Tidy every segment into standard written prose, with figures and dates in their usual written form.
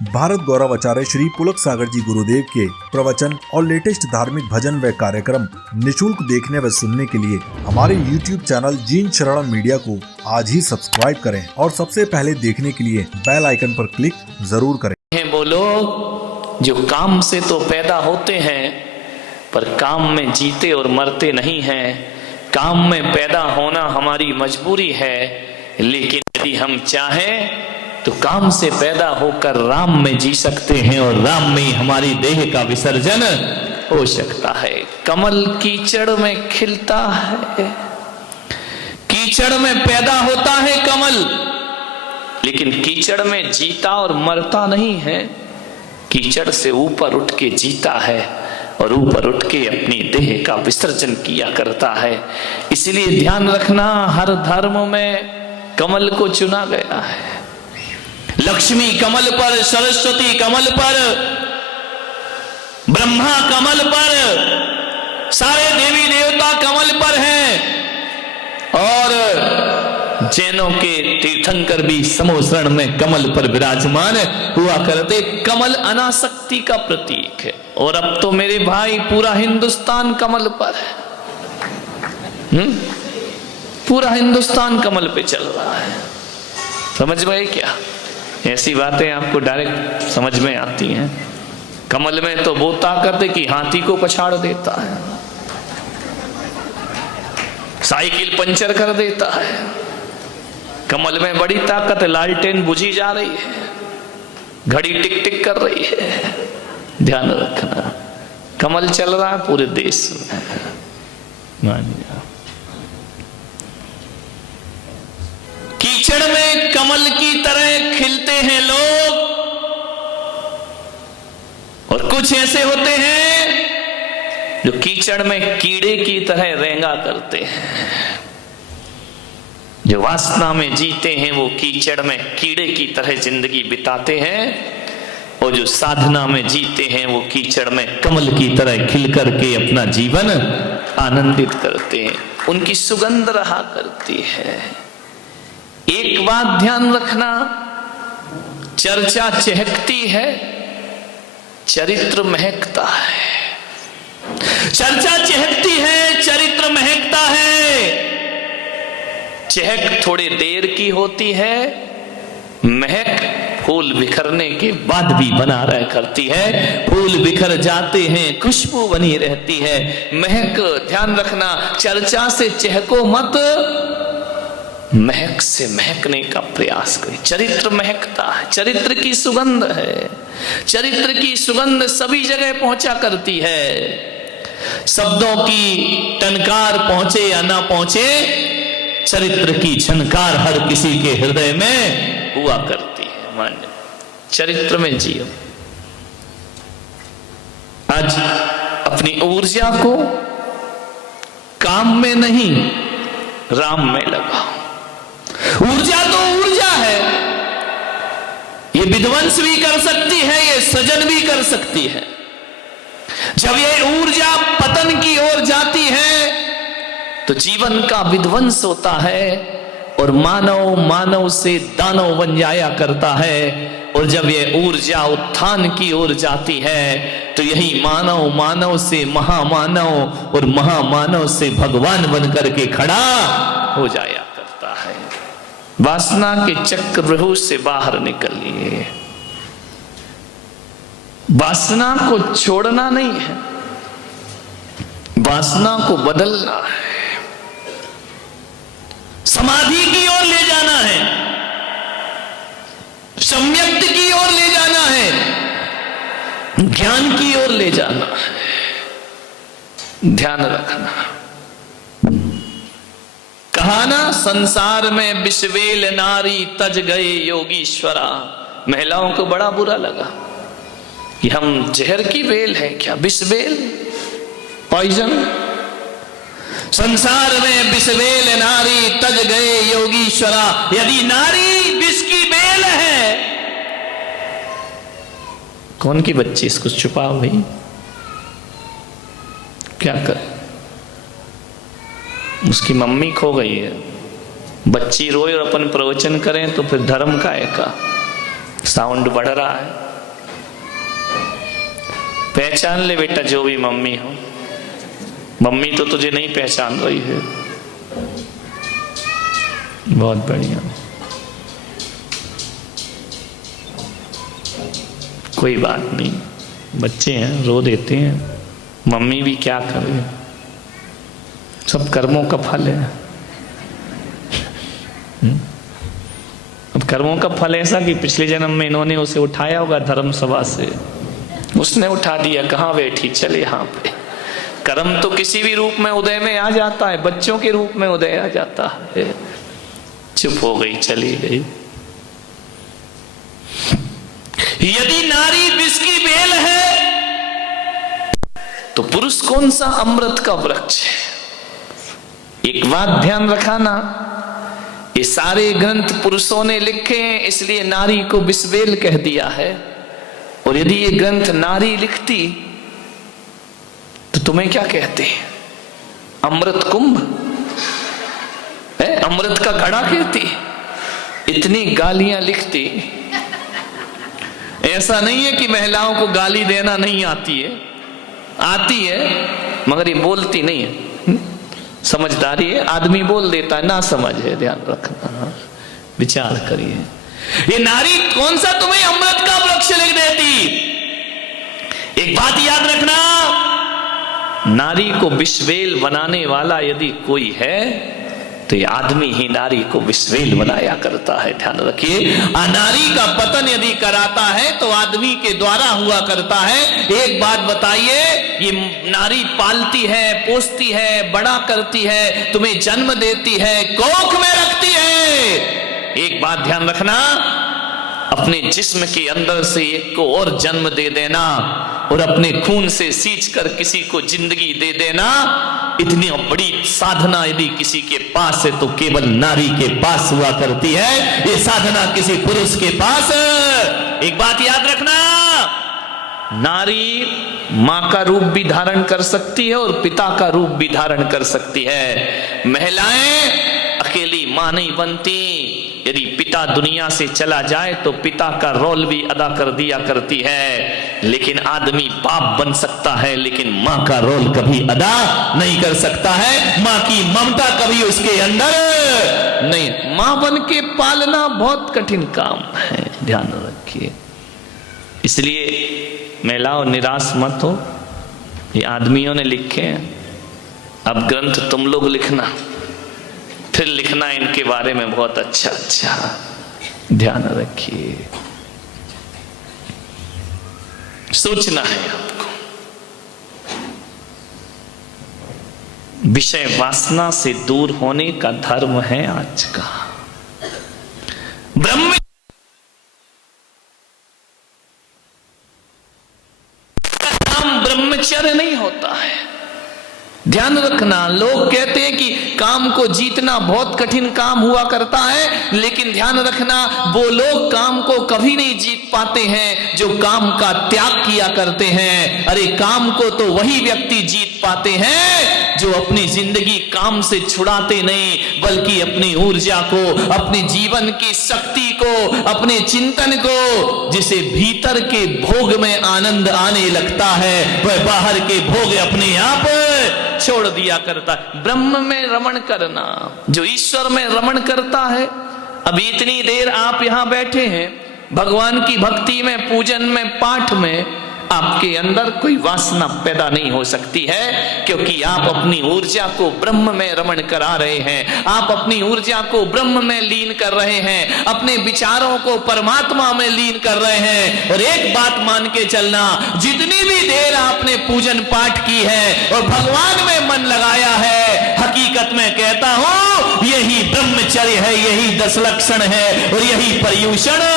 भारत गौरव आचार्य श्री पुलक सागर जी गुरुदेव के प्रवचन और लेटेस्ट धार्मिक भजन व कार्यक्रम निशुल्क देखने व सुनने के लिए हमारे YouTube चैनल जीन शरणम मीडिया को आज ही सब्सक्राइब करें और सबसे पहले देखने के लिए बेल आइकन पर क्लिक जरूर करें। वो लोग जो काम से तो पैदा होते हैं पर काम में जीते और मरते नहीं हैं। काम में पैदा होना हमारी मजबूरी है, लेकिन यदि हम चाहें तो काम से पैदा होकर राम में जी सकते हैं और राम में ही हमारी देह का विसर्जन हो सकता है। कमल कीचड़ में खिलता है, कीचड़ में पैदा होता है कमल, लेकिन कीचड़ में जीता और मरता नहीं है। कीचड़ से ऊपर उठ के जीता है और ऊपर उठ के अपनी देह का विसर्जन किया करता है। इसलिए ध्यान रखना, हर धर्म में कमल को चुना गया है। लक्ष्मी कमल पर, सरस्वती कमल पर, ब्रह्मा कमल पर, सारे देवी देवता कमल पर हैं। और जैनों के तीर्थंकर भी समोसरण में कमल पर विराजमान हुआ करते। कमल अनासक्ति का प्रतीक है। और अब तो मेरे भाई पूरा हिंदुस्तान कमल पर है। पूरा हिंदुस्तान कमल पे चल रहा है। समझ में क्या? ऐसी बातें आपको डायरेक्ट समझ में आती हैं। कमल में तो वो ताकत है कि हाथी को पछाड़ देता है, साइकिल पंचर कर देता है। कमल में बड़ी ताकत है। लालटेन बुझी जा रही है, घड़ी टिक टिक कर रही है। ध्यान रखना, कमल चल रहा है पूरे देश में। कीचड़ में कमल की तरह खिलते हैं लोग, और कुछ ऐसे होते हैं जो कीचड़ में कीड़े की तरह रेंगा करते हैं। जो वासना में जीते हैं वो कीचड़ में कीड़े की तरह जिंदगी बिताते हैं, और जो साधना में जीते हैं वो कीचड़ में कमल की तरह खिल करके अपना जीवन आनंदित करते हैं। उनकी सुगंध रहा करती है। एक बात ध्यान रखना, चर्चा चहकती है, चरित्र महकता है। चर्चा चहकती है, चरित्र महकता है। चहक थोड़ी देर की होती है, महक फूल बिखरने के बाद भी बना रह करती है। फूल बिखर जाते हैं, खुशबू बनी रहती है। महक, ध्यान रखना, चर्चा से चहको मत, महक से महकने का प्रयास करें। चरित्र महकता है, चरित्र की सुगंध है। चरित्र की सुगंध सभी जगह पहुंचा करती है। शब्दों की टनकार पहुंचे या ना पहुंचे, चरित्र की झनकार हर किसी के हृदय में हुआ करती है। मान चरित्र में जियो। आज अपनी ऊर्जा को काम में नहीं, राम में लगाओ। ऊर्जा तो ऊर्जा है, ये विध्वंस भी कर सकती है, ये सृजन भी कर सकती है। जब ये ऊर्जा पतन की ओर जाती है तो जीवन का विध्वंस होता है और मानव से दानव बन जाया करता है। और जब ये ऊर्जा उत्थान की ओर जाती है तो यही मानव से महामानव और महामानव से भगवान बन करके खड़ा हो जाया करता है। वासना के चक्रव्यूह से बाहर निकलिए। वासना को छोड़ना नहीं है, वासना को बदलना है, समाधि की ओर ले जाना है, सम्यक्त की ओर ले जाना है, ज्ञान की ओर ले जाना है। ध्यान रखना, कहा ना, संसार में विषवेल नारी तज गए योगीश्वरा। महिलाओं को बड़ा बुरा लगा कि हम जहर की बेल है क्या, विषवेल, पॉइजन। संसार में विषवेल नारी तज गए योगीश्वरा। यदि नारी विष की बेल है, कौन की बच्ची, इसको छुपाओ भाई, क्या कर। उसकी मम्मी खो गई है, बच्ची रोए और अपन प्रवचन करें तो फिर धर्म का साउंड बढ़ रहा है। पहचान ले बेटा जो भी मम्मी हो। मम्मी तो तुझे नहीं पहचान रही है। बहुत बढ़िया, कोई बात नहीं, बच्चे हैं, रो देते हैं, मम्मी भी क्या करे, सब कर्मों का फल है। अब कर्मों का फल ऐसा कि पिछले जन्म में इन्होंने उसे उठाया होगा धर्म सभा से, उसने उठा दिया, कहाँ बैठी, चल यहाँ पे। कर्म तो किसी भी रूप में उदय में आ जाता है, बच्चों के रूप में उदय आ जाता है। चुप हो गई, चली गई। यदि नारी विष की बेल है तो पुरुष कौन सा अमृत का वृक्ष है? एक बात ध्यान रखाना, ये सारे ग्रंथ पुरुषों ने लिखे हैं, इसलिए नारी को विषबेल कह दिया है। और यदि ये ग्रंथ नारी लिखती तो तुम्हें क्या कहते? अमृत कुंभ, अमृत का घड़ा कहती। इतनी गालियां लिखती। ऐसा नहीं है कि महिलाओं को गाली देना नहीं आती है, आती है, मगर ये बोलती नहीं है। समझदारी है, आदमी बोल देता है, ना समझ है, ध्यान रखना, विचार करिए। ये नारी कौन सा तुम्हें अमृत का वृक्ष लिख देती? एक बात याद रखना, नारी को विषबेल बनाने वाला यदि कोई है तो ये आदमी ही नारी को विषबेल बनाया करता है। ध्यान रखिए, नारी का पतन यदि कराता है तो आदमी के द्वारा हुआ करता है। एक बात बताइए, ये नारी पालती है, पोसती है, बड़ा करती है, तुम्हें जन्म देती है, कोख में रखती है। एक बात ध्यान रखना, अपने जिस्म के अंदर से एक को और जन्म दे देना और अपने खून से सींच कर किसी को जिंदगी दे देना, इतनी बड़ी साधना यदि किसी के पास है तो केवल नारी के पास हुआ करती है। ये साधना किसी पुरुष के पास। एक बात याद रखना, नारी मां का रूप भी धारण कर सकती है और पिता का रूप भी धारण कर सकती है। महिलाएं अकेली मां नहीं बनती। यदि पिता दुनिया से चला जाए तो पिता का रोल भी अदा कर दिया करती है। लेकिन आदमी बाप बन सकता है, लेकिन मां का रोल कभी अदा नहीं कर सकता है। मां की ममता कभी उसके अंदर नहीं। मां बन के पालना बहुत कठिन काम है, ध्यान रखिए। इसलिए महिलाओं निराश मत हो, ये आदमियों ने लिखे हैं, अब ग्रंथ तुम लोग लिखना, फिर लिखना इनके बारे में बहुत अच्छा अच्छा, ध्यान रखिए। सोचना है आपको। विषय वासना से दूर होने का धर्म है आज का। ब्रह्म का नाम ब्रह्मचर्य नहीं होता है। ध्यान रखना, लोग कहते हैं कि काम को जीतना बहुत कठिन काम हुआ करता है, लेकिन ध्यान रखना, वो लोग काम को कभी नहीं जीत पाते हैं जो काम का त्याग किया करते हैं। अरे काम को तो वही व्यक्ति जीत पाते हैं जो अपनी जिंदगी काम से छुड़ाते नहीं, बल्कि अपनी ऊर्जा को, अपने जीवन की शक्ति को, अपने चिंतन को, जिसे भीतर के भोग में आनंद आने लगता है, वह बाहर के भोग अपने आप छोड़ दिया करता है। ब्रह्म में रमण करना, जो ईश्वर में रमण करता है। अभी इतनी देर आप यहां बैठे हैं, भगवान की भक्ति में, पूजन में, पाठ में, आपके अंदर कोई वासना पैदा नहीं हो सकती है, क्योंकि आप अपनी ऊर्जा को ब्रह्म में रमण करा रहे हैं। आप अपनी ऊर्जा को ब्रह्म में लीन कर रहे हैं, अपने विचारों को परमात्मा में लीन कर रहे हैं। और एक बात मान के चलना, जितनी भी देर आपने पूजन पाठ की है और भगवान में मन लगाया है, हकीकत में कहता हूं यही ब्रह्मचर्य है, यही 10 लक्षण है और यही पर्युषण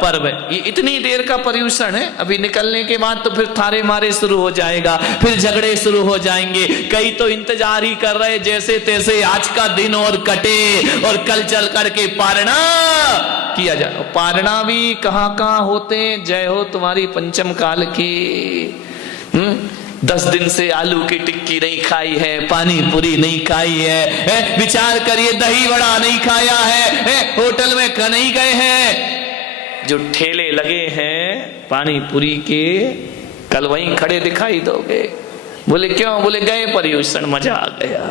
पर्व है। ये इतनी देर का पर्युषण है। अभी निकलने के बाद तो फिर थारे मारे शुरू हो जाएगा, फिर झगड़े शुरू हो जाएंगे। कई तो इंतजार ही कर रहे जैसे तैसे आज का दिन और कटे और कल चल करके पारणा किया जाए। पारणा भी कहां होते, जय हो तुम्हारी पंचम काल की। 10 दिन से आलू की टिक्की नहीं खाई है, पानी पूरी नहीं खाई है, विचार करिए दही वड़ा नहीं खाया है, होटल में नहीं गए हैं। जो ठेले लगे हैं पानी पूरी के, कल वहीं खड़े दिखाई दोगे। बोले क्यों? बोले गए पर्यूषण, मजा आ गया।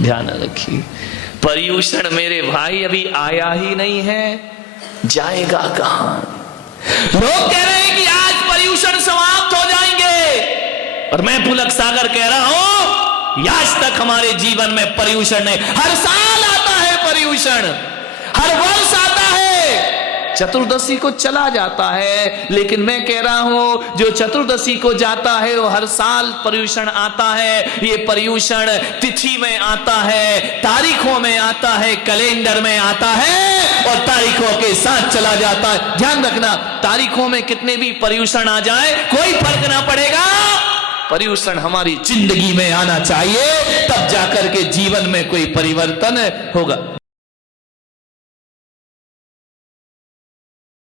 ध्यान रखिए, पर्यूषण मेरे भाई अभी आया ही नहीं है, जाएगा कहां? लोग कह रहे हैं कि आज पर्यूषण समाप्त हो जाएंगे, और मैं पुलक सागर कह रहा हूं आज तक हमारे जीवन में पर्यूषण नहीं। हर साल आता है पर्यूषण, हर वर्ष आता है, चतुर्दशी को चला जाता है, लेकिन मैं कह रहा हूं जो चतुर्दशी को जाता है वो हर साल पर्यूषण आता है। ये पर्यूषण तिथि में आता है, तारीखों में आता है, कैलेंडर में आता है और तारीखों के साथ चला जाता है। ध्यान रखना, तारीखों में कितने भी पर्यूषण आ जाए कोई फर्क ना पड़ेगा, पर्यूषण हमारी जिंदगी में आना चाहिए, तब जाकर के जीवन में कोई परिवर्तन होगा।